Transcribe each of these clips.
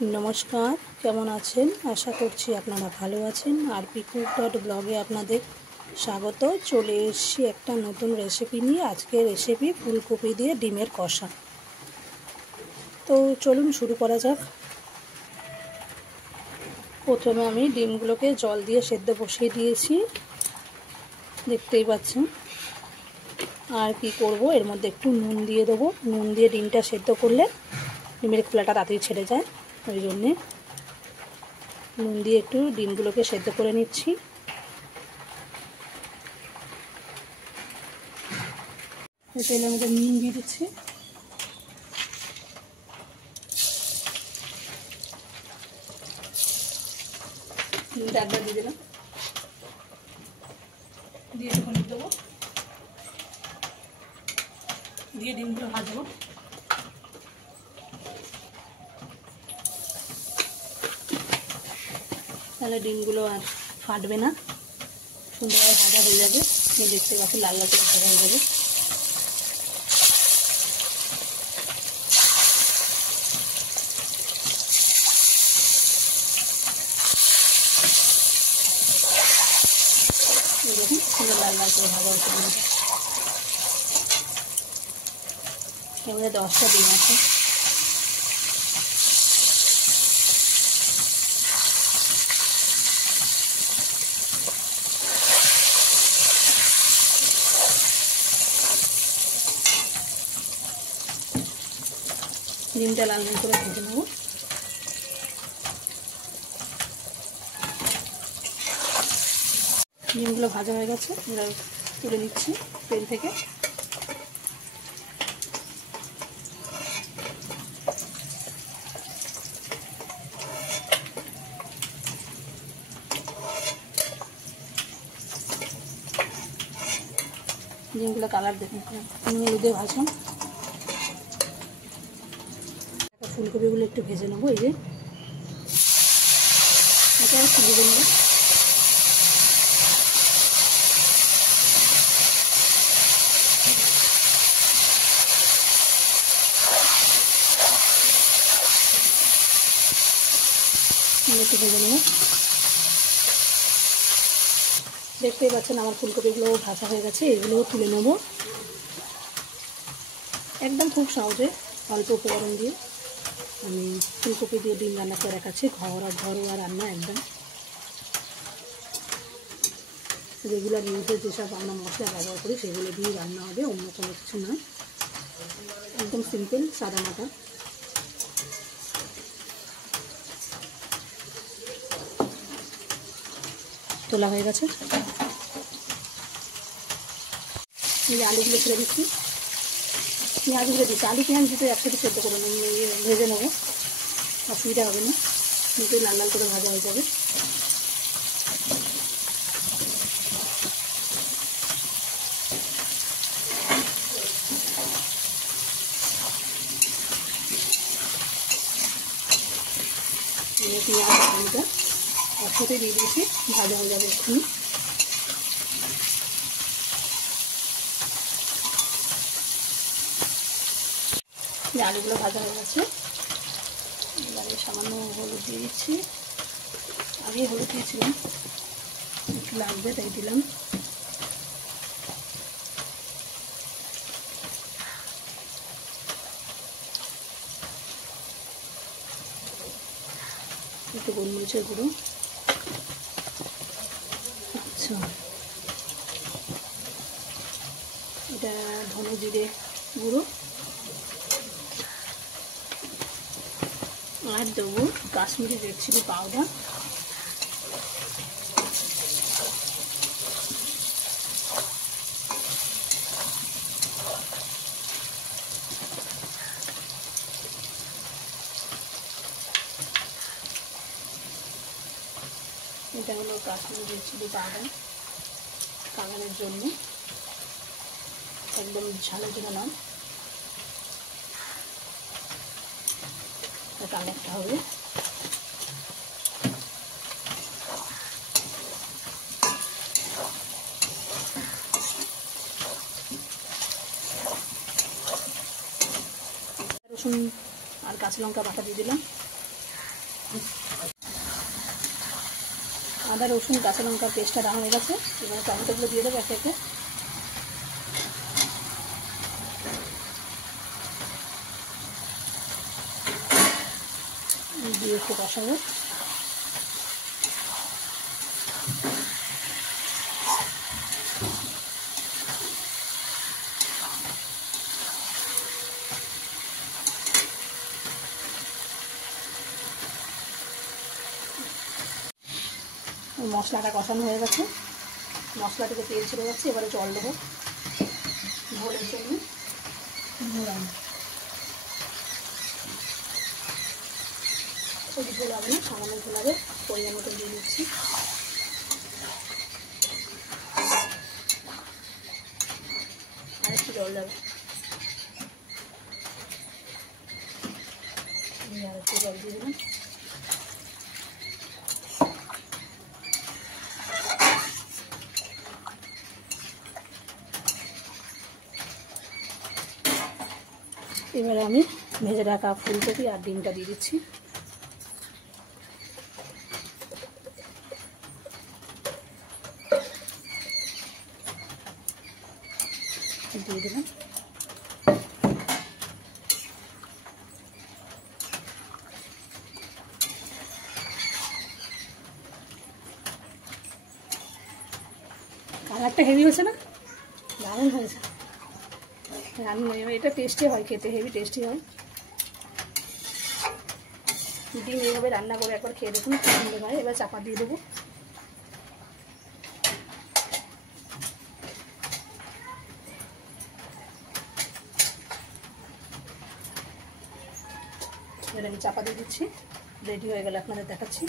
नमस्कार केमन आছেন आशा करছি আপনারা ভালো আছেন আর পিকুক.ব্লগে আপনাদের স্বাগত। চলে এসেছি একটা নতুন রেসিপি নিয়ে। আজকে রেসিপি ফুলকপি দিয়ে ডিমের কষা। তো চলুন শুরু করা যাক। প্রথমে আমি ডিমগুলোকে জল দিয়ে সেদ্ধ বসিয়ে দিয়েছি, দেখতেই পাচ্ছেন। আর কি করব, এর মধ্যে একটু নুন দিয়ে দেবো। নুন দিয়ে ডিমটা সেদ্ধ করলে ডিমের খোলাটা তাড়াতাড়ি ছেড়ে যায়, ওই জন্যে নুন দিয়ে একটু ডিমগুলোকে সেদ্ধ করে নিচ্ছি। তেলের মধ্যে নুন দিয়ে দিচ্ছি, নুনটা একবার দিয়ে দিলাম, দিয়ে একটু হলুদ দেবো, দিয়ে ডিমগুলো ভাজবো। তাহলে ডিমগুলো আর ফাটবে না, সুন্দরভাবে ভাজা হয়ে যাবে। দেখতে পাচ্ছি লাল লাল করে ভাজা হয়ে যাবে। দেখুন সুন্দর লাল লাল করে ভাজা হচ্ছে। এর মধ্যে 10টা ডিম আছে। ডিমটা লাল লাল করে ভেজে নেব। ডিমগুলো ভাজা হয়ে গেছে, এবার তুলে নিচ্ছি তেল থেকে। ডিমগুলো কালার দেখুন, হলুদে ভাজলাম। ফুলকপিগুলো একটু ভেজে নেবো, এই যে এটা একটু ভেজে নেবো। একটু ভেজে নেবো। দেখতেই পাচ্ছেন আমার ফুলকপিগুলো ভাজা হয়ে গেছে, এগুলোও তুলে নেবো। একদম খুব সহজে অল্প উপকরণ দিয়ে আমি ফুলকপি দিয়ে ডিম রান্না করে রাখাচ্ছি। ঘরোয়া রান্না একদম। রেগুলার ইউজে যেসব আমরা মশলা ব্যবহার করি সেগুলো দিয়ে রান্না হবে, অন্য কোনো কিছু নয়। একদম সিম্পল সাদা মাটা। তোলা হয়ে গেছে। এই যে আলুগুলো ছেড়ে দিচ্ছি, পেঁয়াজগুলো দিচ্ছি। আলু পেঁয়াজ দুটো একসাথে সেদ্ধ করে ভেজে নেবো, অসুবিধা হবে না। দুটোই লাল লাল করে ভাজা হয়ে যাবে। পেঁয়াজ আলুটা একসাথে দিয়ে দিয়েছি, ভাজা হয়ে যাবে এক্ষুনি। আলুগুলো ভাজা হয়ে গেছে, এবারে সামান্য হলুদ দিয়ে দিচ্ছি। আগে হলুদ দিয়েছিলাম, একটু লাগবে তাই দিলাম। একটু গোলমরিচের গুঁড়ো। আচ্ছা, এটা ধনে জিরে গুঁড়ো। আর দেবো কাশ্মীরি রেড চিলি পাউডার। এটা হলো কাশ্মীরি রেড চিলি পাউডার, কালারের জন্য। একদম ঝালে ঝালে নাম, কালারটা হবে। রসুন আর কাঁচা লঙ্কা বাটা দিয়ে দিলাম। আদা রসুন কাঁচা লঙ্কা পেস্টটা দেওয়া হয়ে গেছে। এবার টমেটোগুলো দিয়ে দেবো একে একে। দিয়ে একটু কষাবো। মশলাটা কষানো হয়ে গেছে, মশলা থেকে তেল ছেড়ে যাচ্ছে। এবারে জল দেবো ঝোলের জন্য। ঝোল হবে না, সামান্য ঝোল হবে, পরিমাণ মতো দিয়ে দিচ্ছি। আর একটু জল দেবো, আর একটু জল দিয়ে দিলাম। এবারে আমি ভেজে রাখা ফুলকপি আর ডিমটা দিয়ে দিচ্ছি। দিয়ে দিলাম। কালারটা হেভি হয়েছে না? দারুণ হয়েছে। এটা টেস্টি হয়, খেতে হেভি টেস্টি হয়। ডিম এইভাবে রান্না করে একবার খেয়ে দেখুন, সুন্দর হয়। এবার চাপা দিয়ে দেবো। এবার আমি চাপা দিয়ে দিচ্ছি। রেডি হয়ে গেলে আপনাদের দেখাচ্ছি।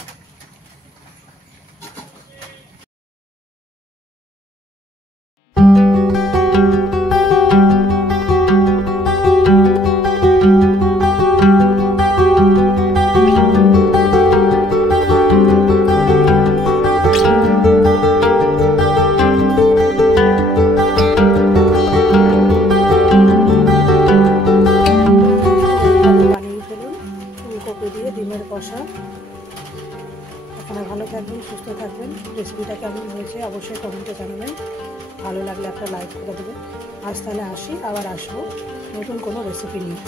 ডিমের কষা। আপনারা ভালো থাকবেন, সুস্থ থাকবেন। রেসিপিটা কেমন হয়েছে অবশ্যই কমেন্টে জানাবেন। ভালো লাগলে একটা লাইক করে দেবেন। আজ তাহলে আসি, আবার আসবো নতুন কোনো রেসিপি নিয়ে।